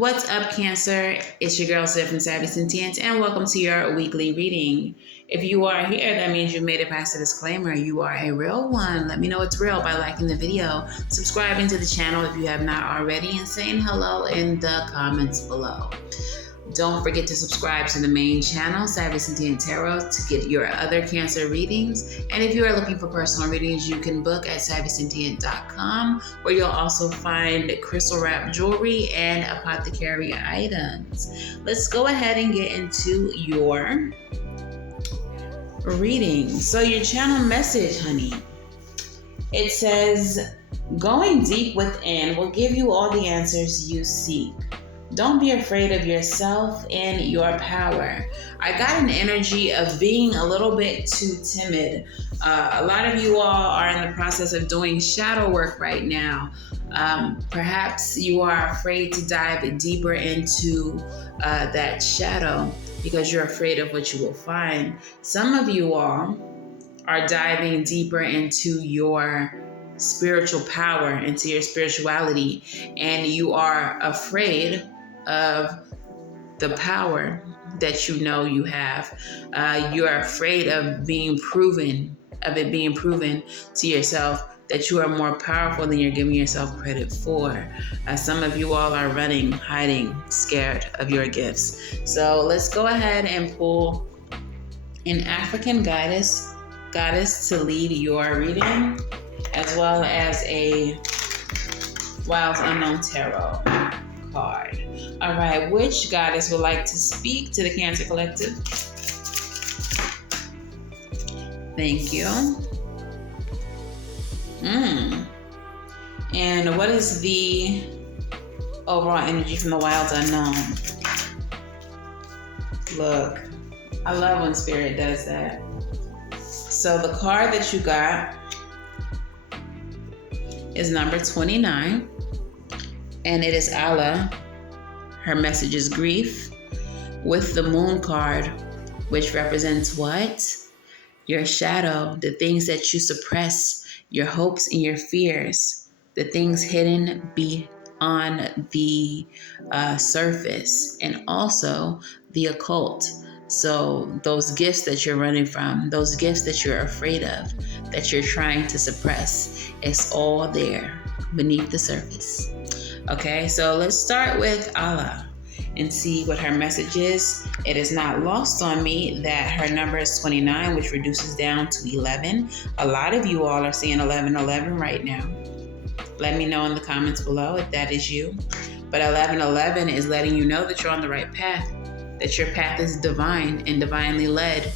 What's up, Cancer? It's your girl, Savy from Savy Sentient, and welcome to your weekly reading. If you are here, that means you made it past the disclaimer. You are a real one. Let me know it's real by liking the video, subscribing to the channel if you have not already, and saying hello in the comments below. Don't forget to subscribe to the main channel, Savy Sentient Tarot, to get your other Cancer readings. And if you are looking for personal readings, you can book at SavySentient.com, where you'll also find crystal wrap jewelry and apothecary items. Let's go ahead and get into your reading. So your channel message, honey, it says, going deep within will give you all the answers you seek. Don't be afraid of yourself and your power. I got an energy of being a little bit too timid. A lot of you all are in the process of doing shadow work right now. Perhaps you are afraid to dive deeper into that shadow because you're afraid of what you will find. Some of you all are diving deeper into your spiritual power, into your spirituality, and you are afraid of the power that you know you have. You're afraid of being proven to yourself that you are more powerful than you're giving yourself credit for. Some of you all are running, hiding, scared of your gifts. So let's go ahead and pull an African goddess to lead your reading, as well as a Wild Unknown Tarot card. All right, which goddess would like to speak to the Cancer Collective? Thank you. And what is the overall energy from the Wild Unknown? Look, I love when Spirit does that. So the card that you got is number 29, and it is Allah. Her message is grief, with the Moon card, which represents what? Your shadow, the things that you suppress, your hopes and your fears, the things hidden beyond the surface, and also the occult. So those gifts that you're running from, those gifts that you're afraid of, that you're trying to suppress, it's all there beneath the surface. Okay, so let's start with Allah and see what her message is. It is not lost on me that her number is 29, which reduces down to 11. A lot of you all are seeing 1111 right now. Let me know in the comments below if that is you. But 1111 is letting you know that you're on the right path, that your path is divine and divinely led.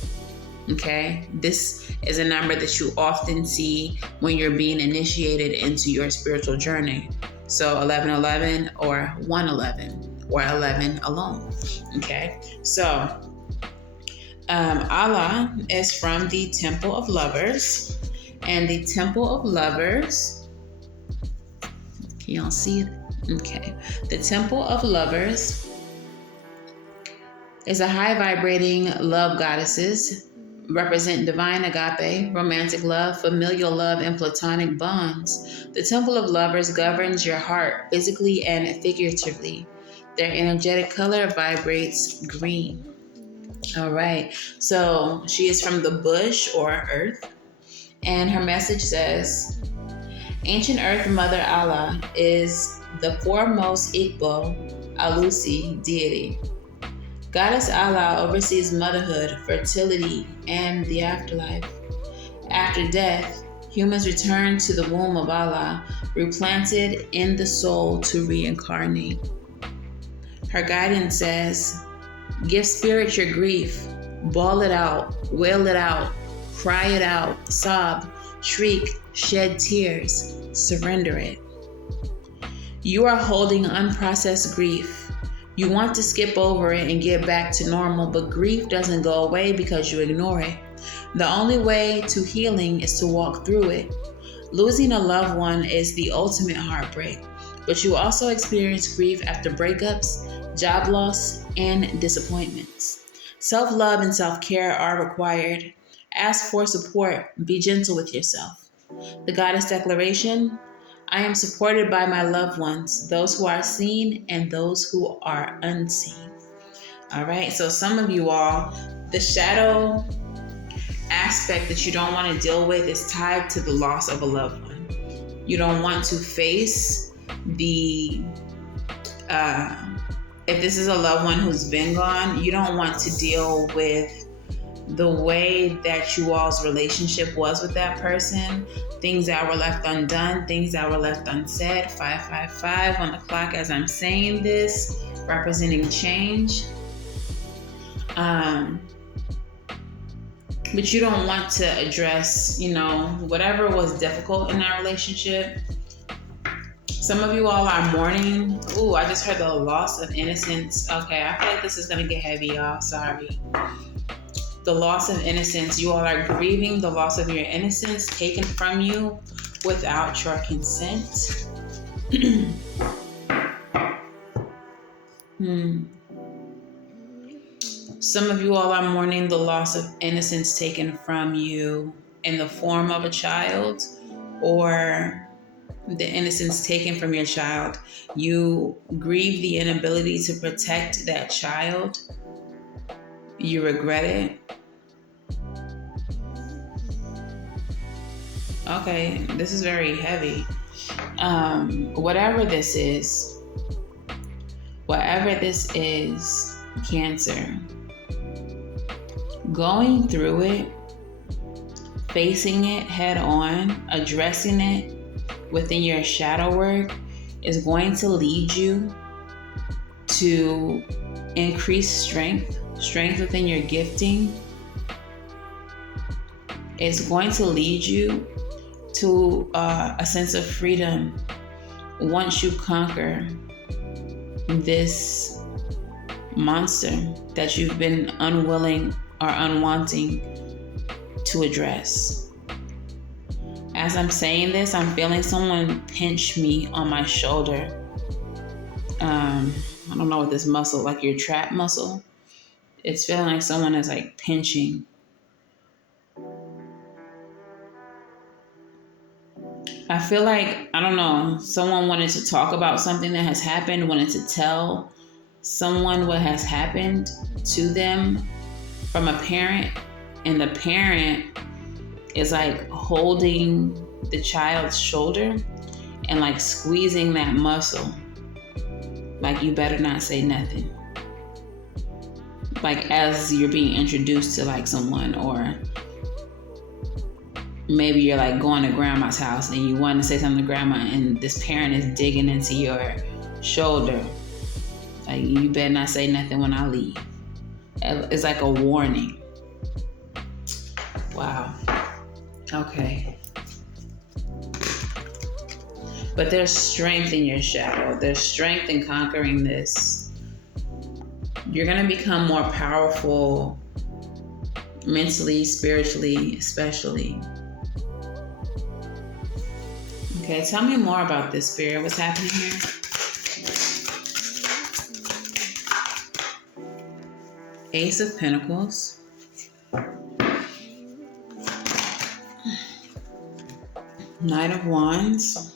Okay, this is a number that you often see when you're being initiated into your spiritual journey. So 1111 or 111 or 11 alone. Okay, so Allah is from the Temple of Lovers, and the Temple of Lovers, can y'all see it? Okay, the Temple of Lovers is a high vibrating love goddesses, represent divine agape, romantic love, familial love, and platonic bonds. The Temple of Lovers governs your heart physically and figuratively. Their energetic color vibrates green. All right, so she is from the bush or earth, and her message says, Ancient Earth Mother Allah is the foremost Igbo Alusi deity. Goddess Allah oversees motherhood, fertility, and the afterlife. After death, humans return to the womb of Allah, replanted in the soul to reincarnate. Her guidance says, give spirit your grief, bawl it out, wail it out, cry it out, sob, shriek, shed tears, surrender it. You are holding unprocessed grief. You want to skip over it and get back to normal, but grief doesn't go away because you ignore it. The only way to healing is to walk through it. Losing a loved one is the ultimate heartbreak, but you also experience grief after breakups, job loss, and disappointments. Self-love and self-care are required. Ask for support. Be gentle with yourself. The Goddess Declaration, I am supported by my loved ones, those who are seen and those who are unseen. All right, so some of you all, the shadow aspect that you don't want to deal with is tied to the loss of a loved one. You don't want to face the, if this is a loved one who's been gone, you don't want to deal with the way that you all's relationship was with that person, things that were left undone, things that were left unsaid. 555 on the clock as I'm saying this, representing change. But you don't want to address, whatever was difficult in that relationship. Some of you all are mourning. Ooh, I just heard the loss of innocence. Okay, I feel like this is going to get heavy, y'all. Sorry. The loss of innocence. You all are grieving the loss of your innocence taken from you without your consent. Some of you all are mourning the loss of innocence taken from you in the form of a child, or the innocence taken from your child. You grieve the inability to protect that child. You regret it. Okay, this is very heavy. Whatever this is, Cancer, going through it, facing it head on, addressing it within your shadow work is going to lead you to increase strength within your gifting. It's going to lead you to a sense of freedom once you conquer this monster that you've been unwilling or unwanting to address. As I'm saying this, I'm feeling someone pinch me on my shoulder. I don't know what this muscle, like your trap muscle. It's feeling like someone is like pinching. I feel like, I don't know, someone wanted to talk about something that has happened, wanted to tell someone what has happened to them from a parent, and the parent is like holding the child's shoulder and like squeezing that muscle. Like, you better not say nothing. Like, as you're being introduced to like someone, or maybe you're like going to grandma's house and you want to say something to grandma, and this parent is digging into your shoulder. Like, you better not say nothing when I leave. It's like a warning. Wow. Okay. But there's strength in your shadow. There's strength in conquering this. You're going to become more powerful mentally, spiritually, especially. Okay, tell me more about this, Spirit. What's happening here? Ace of Pentacles. Knight of Wands.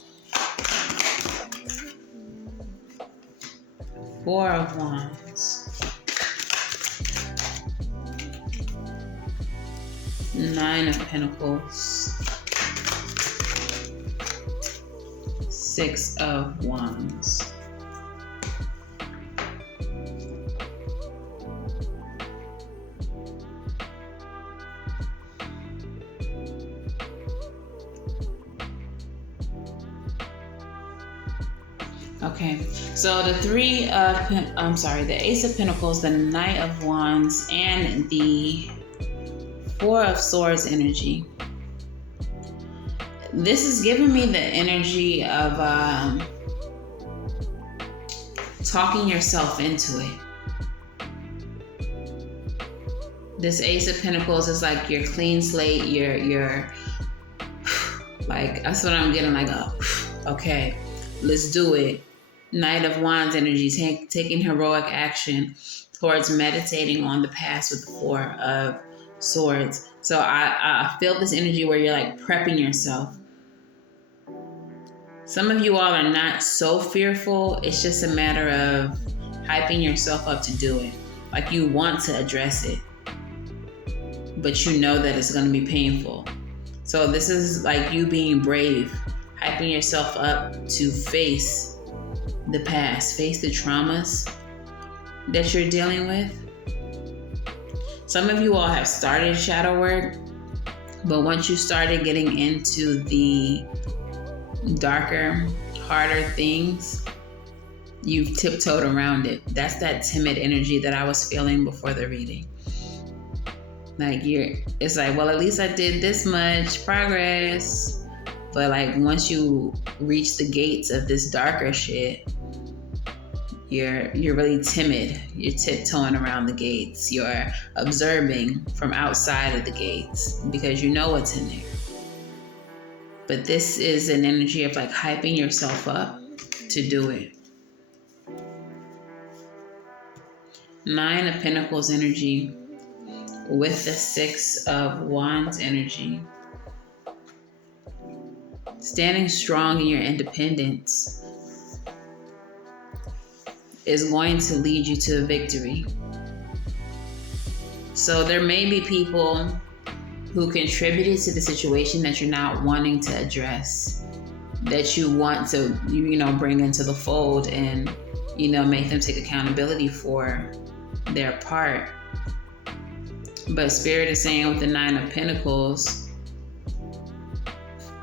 Four of Wands. Nine of Pentacles. Six of Wands. Okay, so the Ace of Pentacles, the Knight of Wands, and the Four of Swords energy. This is giving me the energy of talking yourself into it. This Ace of Pentacles is like your clean slate, your like, that's what I'm getting, like, okay, let's do it. Knight of Wands energy, taking heroic action towards meditating on the past with the Four of Swords. So I feel this energy where you're like prepping yourself Some of you all are not so fearful. It's just a matter of hyping yourself up to do it. Like you want to address it, but you know that it's going to be painful. So this is like you being brave, hyping yourself up to face the past, face the traumas that you're dealing with. Some of you all have started shadow work, but once you started getting into the darker, harder things, you've tiptoed around it. That's that timid energy that I was feeling before the reading. Like it's like, well, at least I did this much progress. But like once you reach the gates of this darker shit, you're really timid. You're tiptoeing around the gates. You're observing from outside of the gates because you know what's in there. But this is an energy of like hyping yourself up to do it. 9 of Pentacles energy with the 6 of Wands energy. Standing strong in your independence is going to lead you to a victory. So there may be people who contributed to the situation that you're not wanting to address, that you want to, bring into the fold and, make them take accountability for their part. But Spirit is saying with the 9 of Pentacles,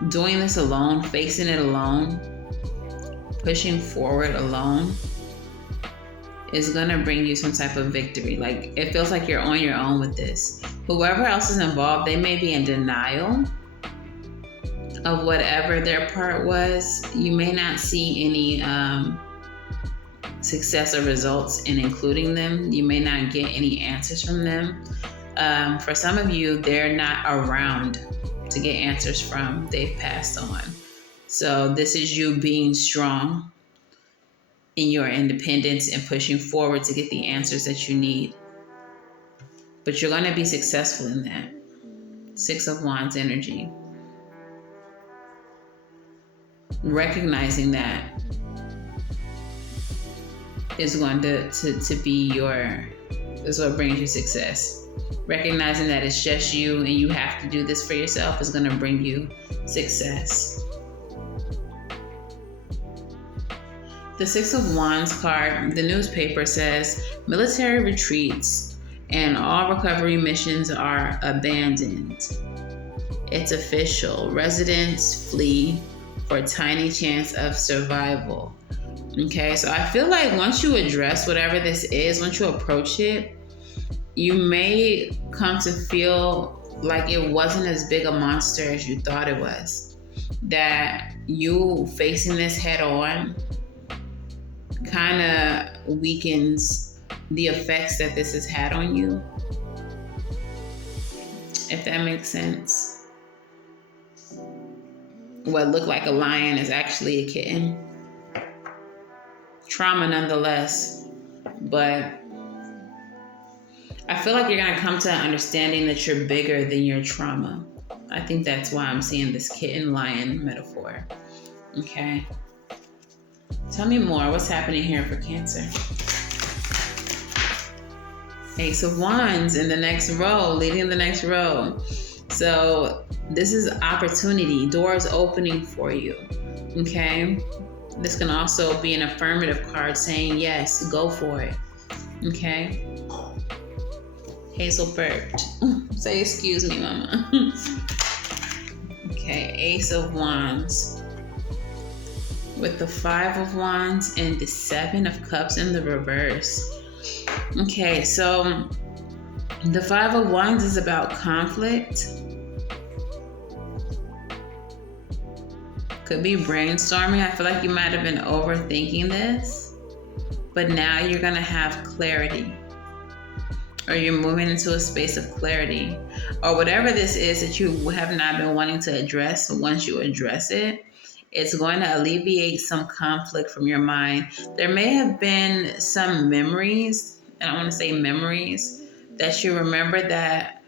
doing this alone, facing it alone, pushing forward alone is going to bring you some type of victory. Like it feels like you're on your own with this. Whoever else is involved, they may be in denial of whatever their part was. You may not see any success or results in including them. You may not get any answers from them. For some of you, they're not around to get answers from. They've passed on. So this is you being strong in your independence and pushing forward to get the answers that you need. But you're going to be successful in that. 6 of Wands energy. Recognizing that is going to be is what brings you success. Recognizing that it's just you and you have to do this for yourself is going to bring you success. The 6 of Wands card, the newspaper says, military retreats and all recovery missions are abandoned. It's official. Residents flee for a tiny chance of survival. Okay, so I feel like once you address whatever this is, once you approach it, you may come to feel like it wasn't as big a monster as you thought it was. That you facing this head on kind of weakens the effects that this has had on you, if that makes sense. What looked like a lion is actually a kitten. Trauma nonetheless, but I feel like you're going to come to an understanding that you're bigger than your trauma. I think that's why I'm seeing this kitten-lion metaphor. Okay. Tell me more. What's happening here for Cancer? Ace of Wands in the next row, leading the next row. So this is opportunity, doors opening for you. Okay. This can also be an affirmative card saying, yes, go for it. Okay. Hazel burped. Say excuse me, mama. Okay, Ace of Wands. With the 5 of Wands and the 7 of Cups in the reverse. Okay, so the 5 of Wands is about conflict. Could be brainstorming. I feel like you might have been overthinking this, but now you're going to have clarity. Or you're moving into a space of clarity. Or whatever this is that you have not been wanting to address, once you address it, it's going to alleviate some conflict from your mind. There may have been some memories, and I want to say memories, that you remember that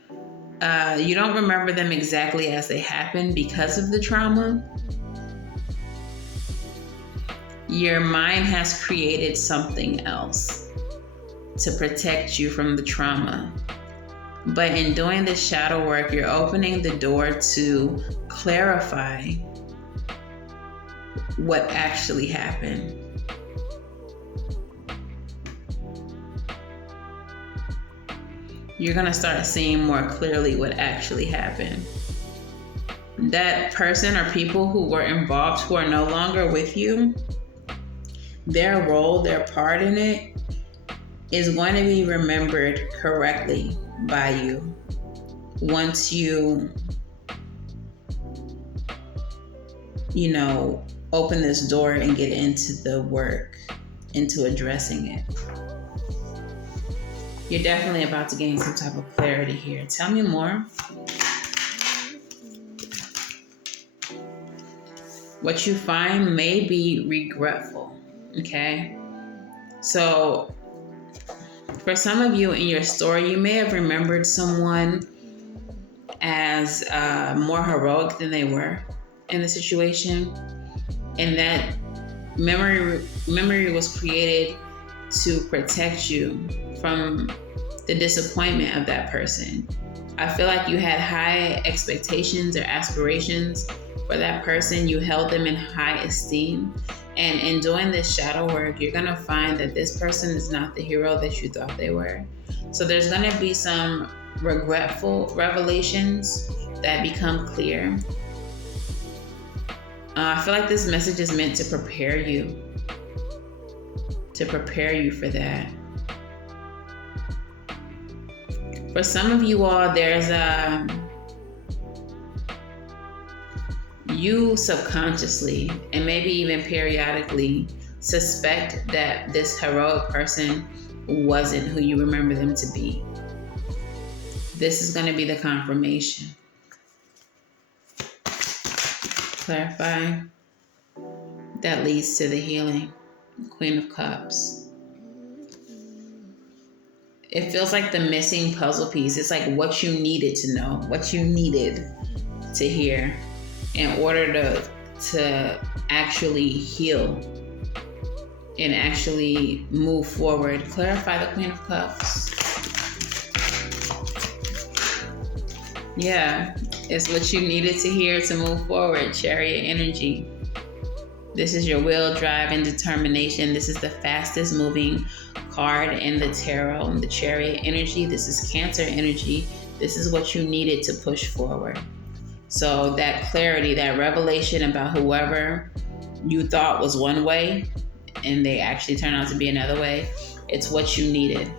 you don't remember them exactly as they happened because of the trauma. Your mind has created something else to protect you from the trauma. But in doing this shadow work, you're opening the door to clarify what actually happened. You're going to start seeing more clearly what actually happened. That person or people who were involved who are no longer with you, their role, their part in it is going to be remembered correctly by you once you open this door and get into the work, into addressing it. You're definitely about to gain some type of clarity here. Tell me more. What you find may be regretful, okay? So for some of you in your story, you may have remembered someone as more heroic than they were in the situation. And that memory was created to protect you from the disappointment of that person. I feel like you had high expectations or aspirations for that person. You held them in high esteem. And in doing this shadow work, you're going to find that this person is not the hero that you thought they were. So there's going to be some regretful revelations that become clear. I feel like this message is meant to prepare you for that. For some of you all, there's you subconsciously and maybe even periodically suspect that this heroic person wasn't who you remember them to be. This is going to be the confirmation. Clarify. That leads to the healing. Queen of Cups. It feels like the missing puzzle piece. It's like what you needed to know, what you needed to hear in order to actually heal and actually move forward. Clarify the Queen of Cups. Yeah, it's what you needed to hear to move forward. Chariot energy. This is your will, drive, and determination. This is the fastest moving card in the tarot. The Chariot energy. This is Cancer energy. This is what you needed to push forward. So that clarity, that revelation about whoever you thought was one way and they actually turned out to be another way, it's what you needed.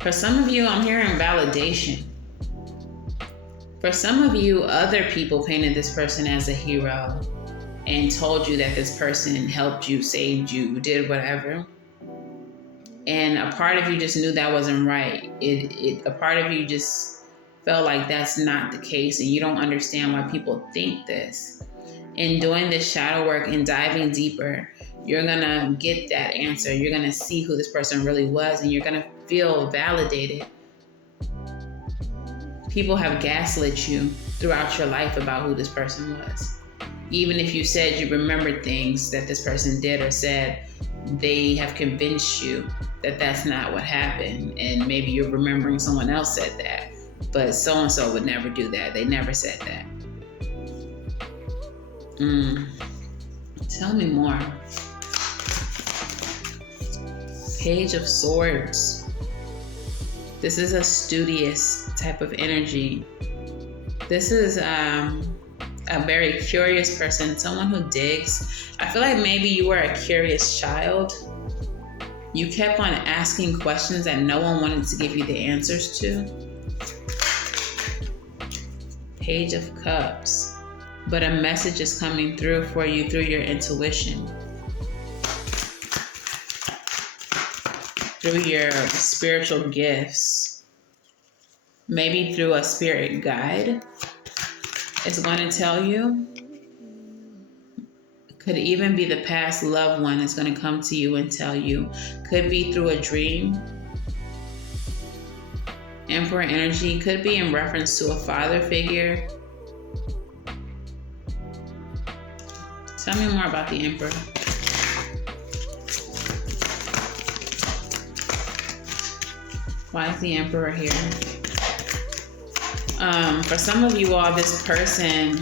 For some of you, I'm hearing validation. For some of you, other people painted this person as a hero and told you that this person helped you, saved you, did whatever. And a part of you just knew that wasn't right. A part of you just felt like that's not the case, and you don't understand why people think this. In doing this shadow work and diving deeper, you're gonna get that answer. You're gonna see who this person really was, and you're gonna feel validated. People have gaslit you throughout your life about who this person was. Even if you said you remembered things that this person did or said, they have convinced you that that's not what happened. And maybe you're remembering someone else said that, but so-and-so would never do that. They never said that. Tell me more. Page of Swords. This is a studious type of energy. This is a very curious person, someone who digs. I feel like maybe you were a curious child. You kept on asking questions that no one wanted to give you the answers to. Page of Cups. But a message is coming through for you through your intuition. Through your spiritual gifts. Maybe through a spirit guide. It's going to tell you. Could even be the past loved one is going to come to you and tell you. Could be through a dream. Emperor energy could be in reference to a father figure. Tell me more about the Emperor. Why is the Emperor here? For some of you all, this person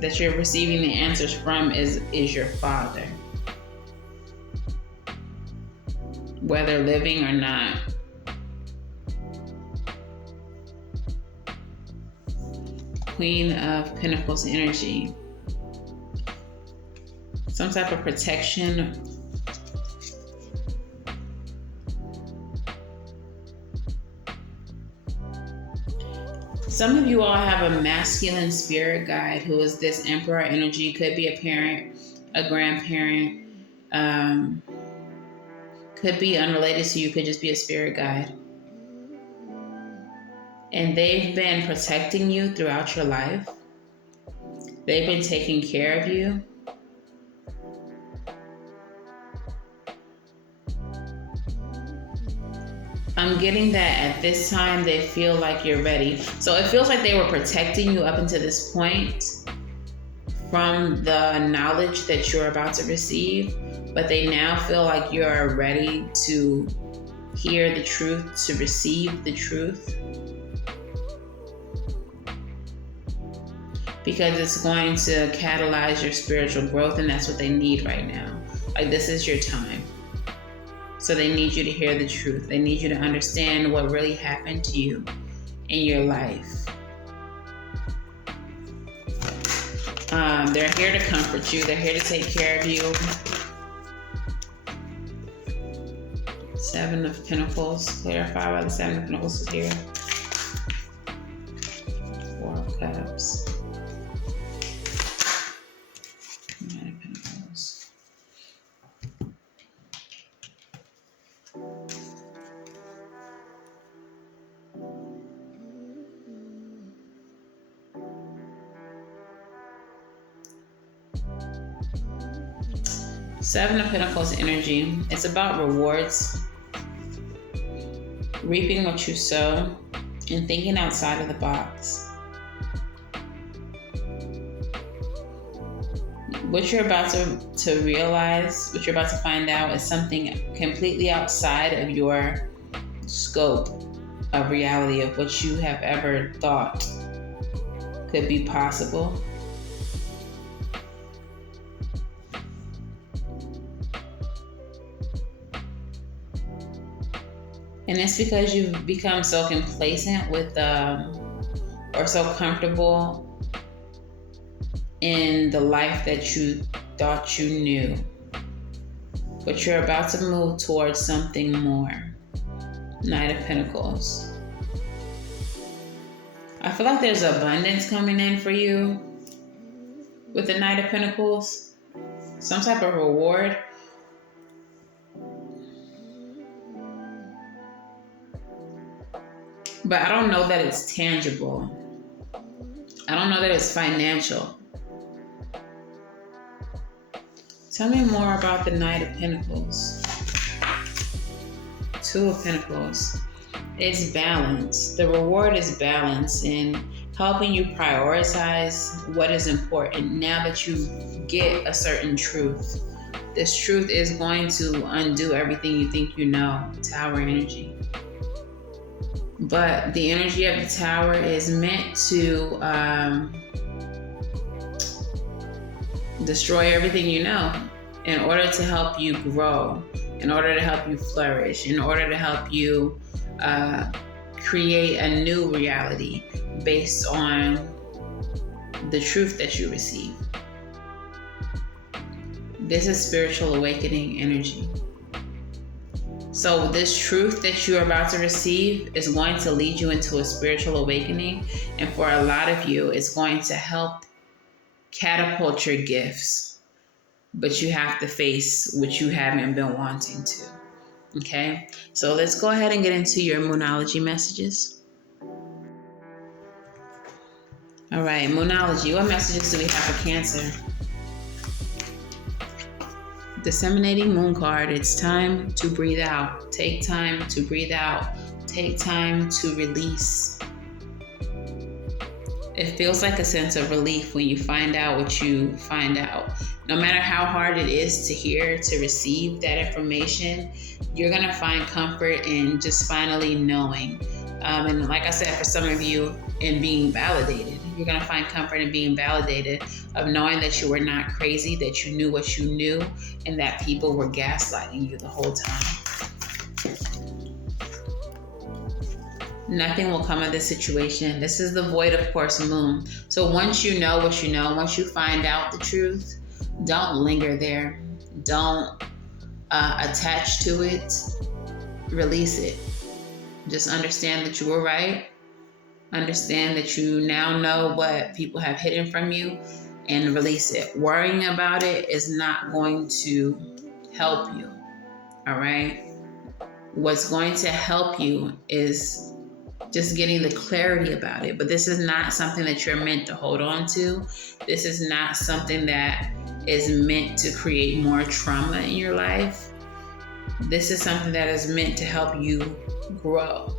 that you're receiving the answers from is your father. Whether living or not. Queen of Pentacles energy. Some type of protection. Some of you all have a masculine spirit guide who is this Emperor energy. Could be a parent, a grandparent, could be unrelated to you, could just be a spirit guide. And they've been protecting you throughout your life. They've been taking care of you. I'm getting that at this time they feel like you're ready. So it feels like they were protecting you up until this point from the knowledge that you're about to receive, but they now feel like you're ready to hear the truth, to receive the truth. Because it's going to catalyze your spiritual growth, and that's what they need right now. Like, this is your time. So they need you to hear the truth. They need you to understand what really happened to you in your life. They're here to comfort you. They're here to take care of you. Seven of Pentacles. Clarify why the Seven of Pentacles is here. Four of Cups. Nine of Pentacles. Seven of Pentacles energy. It's about rewards, reaping what you sow, and thinking outside of the box. What you're about to realize, what you're about to find out, is something completely outside of your scope of reality, of what you have ever thought could be possible. And it's because you've become so complacent with, or so comfortable in the life that you thought you knew. But you're about to move towards something more. Knight of Pentacles. I feel like there's abundance coming in for you with the Knight of Pentacles. Some type of reward. But I don't know that it's tangible. I don't know that it's financial. Tell me more about the Knight of Pentacles. Two of Pentacles. It's balance. The reward is balance in helping you prioritize what is important now that you get a certain truth. This truth is going to undo everything you think you know. Tower energy. But the energy of the Tower is meant to destroy everything you know in order to help you grow, in order to help you flourish, in order to help you create a new reality based on the truth that you receive. This is spiritual awakening energy. So this truth that you're about to receive is going to lead you into a spiritual awakening. And for a lot of you, it's going to help catapult your gifts. But you have to face what you haven't been wanting to. Okay? So let's go ahead and get into your Moonology messages. All right, Moonology. What messages do we have for Cancer? Disseminating Moon card. It's time to breathe out. Take time to breathe out. Take time to release. It feels like a sense of relief when you find out what you find out. No matter how hard it is to hear, to receive that information, you're going to find comfort in just finally knowing. And like I said, for some of you, in being validated. You're going to find comfort in being validated, of knowing that you were not crazy, that you knew what you knew, and that people were gaslighting you the whole time. Nothing will come of this situation. This is the void, of course, moon. So once you know what you know, once you find out the truth, don't linger there. Don't attach to it. Release it. Just understand that you were right. Understand that you now know what people have hidden from you, and release it. Worrying about it is not going to help you. All right? What's going to help you is just getting the clarity about it. But this is not something that you're meant to hold on to. This is not something that is meant to create more trauma in your life. This is something that is meant to help you grow.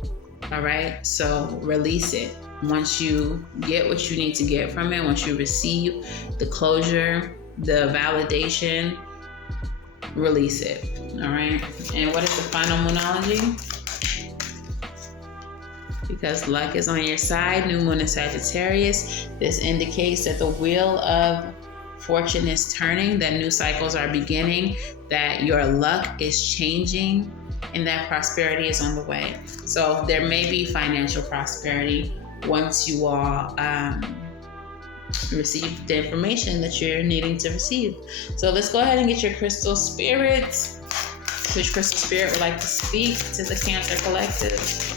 All right? So release it. Once you get what you need to get from it, once you receive the closure, the validation, release it. All right? And what is the final Moonology? Because luck is on your side, new moon in Sagittarius. This indicates that the wheel of fortune is turning, that new cycles are beginning, that your luck is changing, and that prosperity is on the way. So there may be financial prosperity once you all receive the information that you're needing to receive. So let's go ahead and get your crystal spirits. Which crystal spirit would like to speak to the Cancer Collective?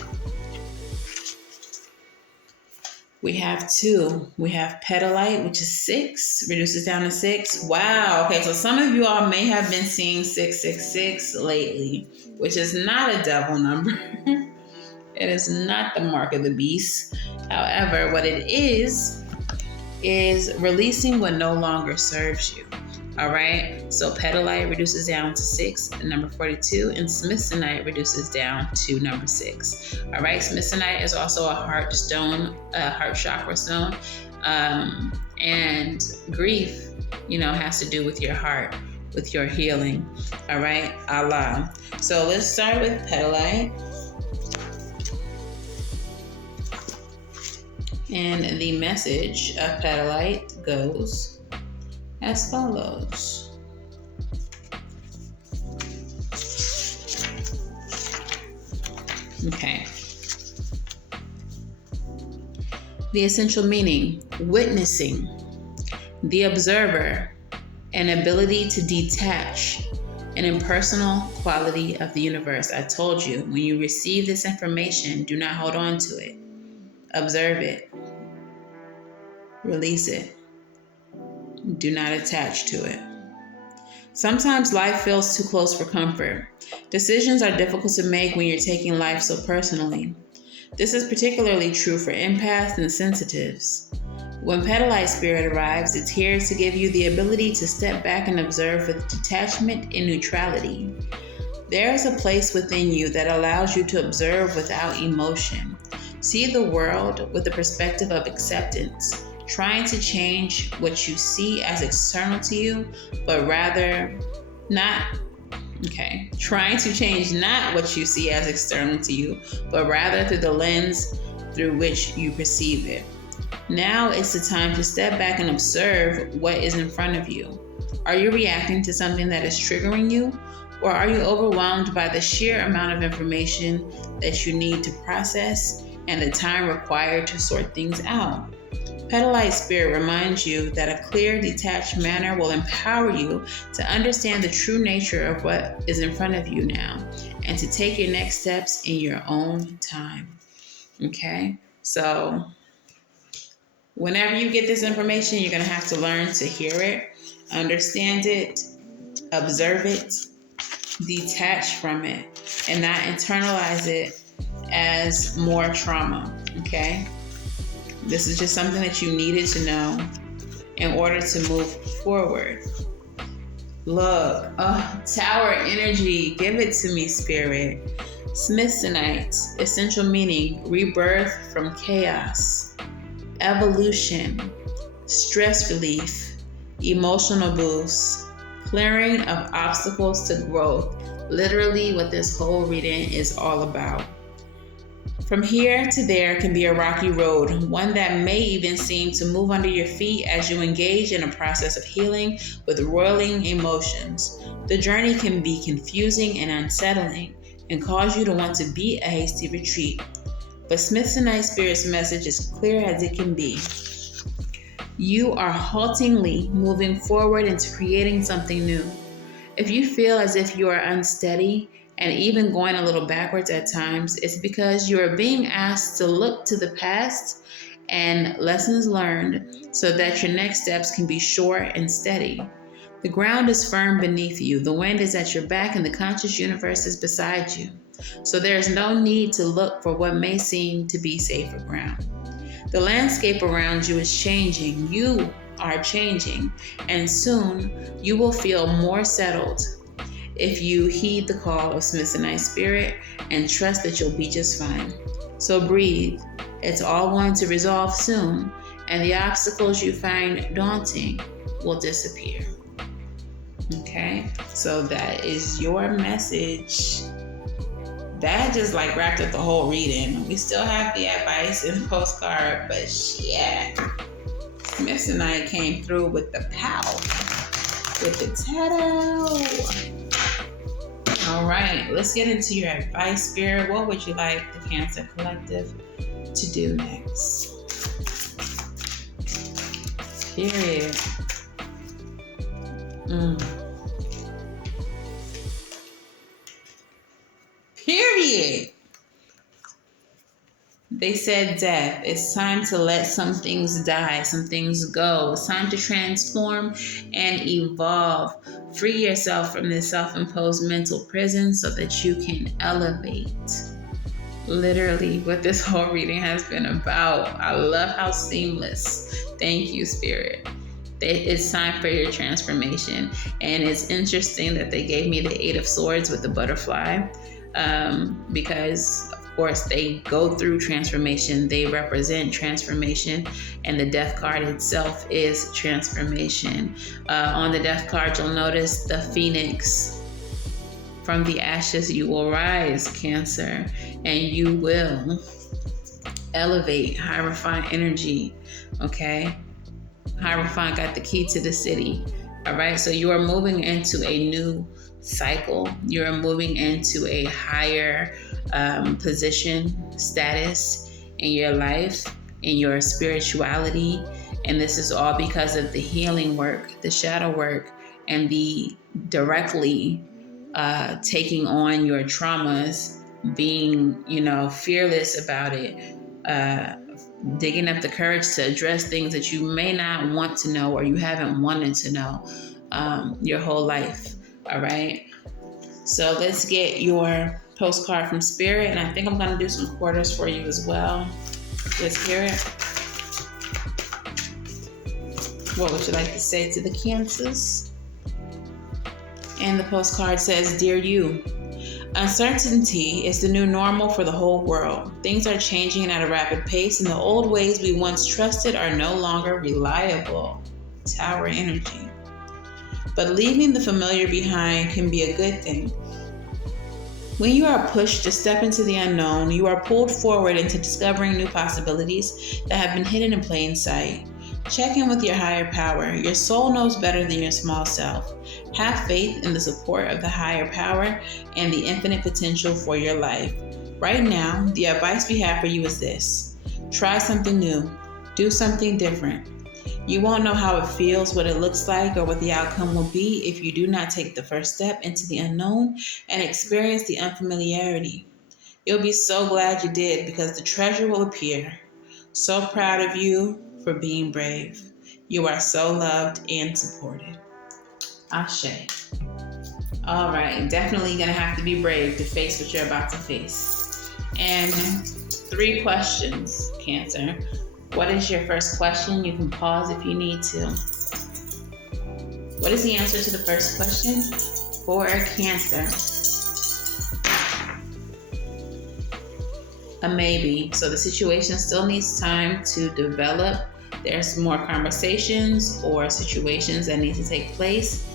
We have 2. We have Petalite, which is 6, reduces down to 6. Wow. Okay, so some of you all may have been seeing 666 lately, which is not a devil number. It is not the mark of the beast. However, what it is releasing what no longer serves you. All right. So Petalite reduces down to 6, number 42, and Smithsonite reduces down to number 6. All right. Smithsonite is also a heart stone, a heart chakra stone, and grief, has to do with your heart, with your healing. All right. Allah. So let's start with Petalite. And the message of Petalite goes as follows. Okay. The essential meaning: witnessing, the observer, an ability to detach, an impersonal quality of the universe. I told you, when you receive this information, do not hold on to it. Observe it. Release it. Do not attach to it. Sometimes life feels too close for comfort. Decisions are difficult to make when you're taking life so personally. This is particularly true for empaths and sensitives. When Petalite spirit arrives, it's here to give you the ability to step back and observe with detachment and neutrality. There is a place within you that allows you to observe without emotion. See the world with the perspective of acceptance, trying to change what you see as external to you, trying to change not what you see as external to you, but rather through the lens through which you perceive it. Now it's the time to step back and observe what is in front of you. Are you reacting to something that is triggering you? Or are you overwhelmed by the sheer amount of information that you need to process and the time required to sort things out? Petalite spirit reminds you that a clear, detached manner will empower you to understand the true nature of what is in front of you now and to take your next steps in your own time. Okay? So whenever you get this information, you're going to have to learn to hear it, understand it, observe it, detach from it, and not internalize it as more trauma. Okay? This is just something that you needed to know in order to move forward. Look, Tower energy, give it to me, Spirit. Smithsonite, essential meaning, rebirth from chaos. evolution, stress relief, emotional boost, clearing of obstacles to growth. Literally what this whole reading is all about. From here to there can be a rocky road, one that may even seem to move under your feet as you engage in a process of healing with roiling emotions. The journey can be confusing and unsettling and cause you to want to beat a hasty retreat. But Smithsonite Spirit's message is clear as it can be. You are haltingly moving forward into creating something new. If you feel as if you are unsteady and even going a little backwards at times, it's because you are being asked to look to the past and lessons learned so that your next steps can be sure and steady. The ground is firm beneath you, the wind is at your back, and the conscious universe is beside you. So there is no need to look for what may seem to be safer ground. The landscape around you is changing. You are changing, and soon you will feel more settled if you heed the call of Smithsonite Spirit and trust that you'll be just fine. So breathe. It's all going to resolve soon, and the obstacles you find daunting will disappear. Okay, so that is your message. That just wrapped up the whole reading. We still have the advice in the postcard, but shit, Smithsonite came through with the pow, with the tattoo. All right, let's get into your advice, Spirit. What would you like the Cancer Collective to do next? Period. Period. They said death. It's time to let some things die, some things go. It's time to transform and evolve. Free yourself from this self-imposed mental prison so that you can elevate. Literally what this whole reading has been about. I love how seamless. Thank you, Spirit. It's time for your transformation. And it's interesting that they gave me the 8 of Swords with the butterfly. Because of course they go through transformation, they represent transformation, and the death card itself is transformation. On the death card, you'll notice the phoenix. From the ashes you will rise, Cancer, and you will elevate, Hierophant energy. Okay, Hierophant got the key to the city. All right, so you are moving into a new cycle. You're moving into a higher position, status in your life, in your spirituality. And this is all because of the healing work, the shadow work, and the directly taking on your traumas, being, fearless about it, digging up the courage to address things that you may not want to know or you haven't wanted to know your whole life. All right. So let's get your postcard from Spirit. And I think I'm going to do some quarters for you as well. Let's hear it. What would you like to say to the Cancers? And the postcard says, Dear you, uncertainty is the new normal for the whole world. Things are changing at a rapid pace, and the old ways we once trusted are no longer reliable. Tower energy. But leaving the familiar behind can be a good thing. When you are pushed to step into the unknown, you are pulled forward into discovering new possibilities that have been hidden in plain sight. Check in with your higher power. Your soul knows better than your small self. Have faith in the support of the higher power and the infinite potential for your life. Right now, the advice we have for you is this. Try something new. Do something different. You won't know how it feels, what it looks like, or what the outcome will be if you do not take the first step into the unknown and experience the unfamiliarity. You'll be so glad you did because the treasure will appear. So proud of you for being brave. You are so loved and supported. Ashe. All right, definitely going to have to be brave to face what you're about to face. And 3 questions, Cancer. What is your first question? You can pause if you need to. What is the answer to the first question for Cancer? a maybe. So the situation still needs time to develop. There's more conversations or situations that need to take place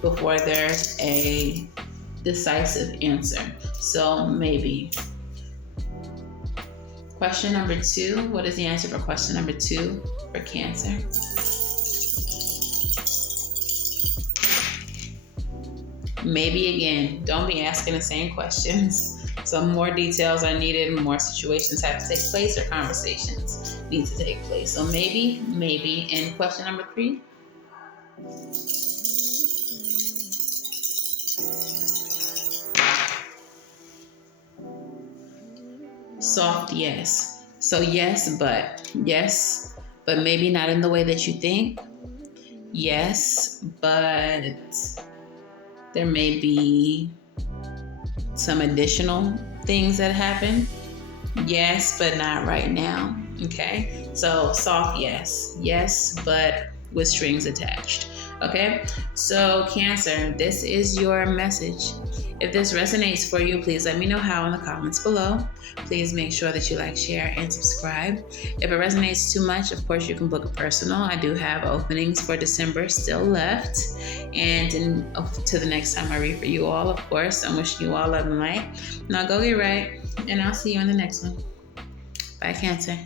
before there's a decisive answer. So maybe. Question number 2. What is the answer for question number 2 for Cancer? Maybe again. Don't be asking the same questions. Some more details are needed, more situations have to take place, or conversations need to take place. So maybe. And question number 3. Soft yes. So yes, but maybe not in the way that you think. Yes, but there may be some additional things that happen. Yes, but not right now. Okay, so soft yes, but with strings attached. Okay, so Cancer, this is your message. If this resonates for you, please let me know how in the comments below. Please make sure that you like, share, and subscribe. If it resonates too much, of course, you can book a personal. I do have openings for December still left. And to the next time I read for you all, of course, I'm wishing you all love and light. Now go get right, and I'll see you in the next one. Bye, Cancer.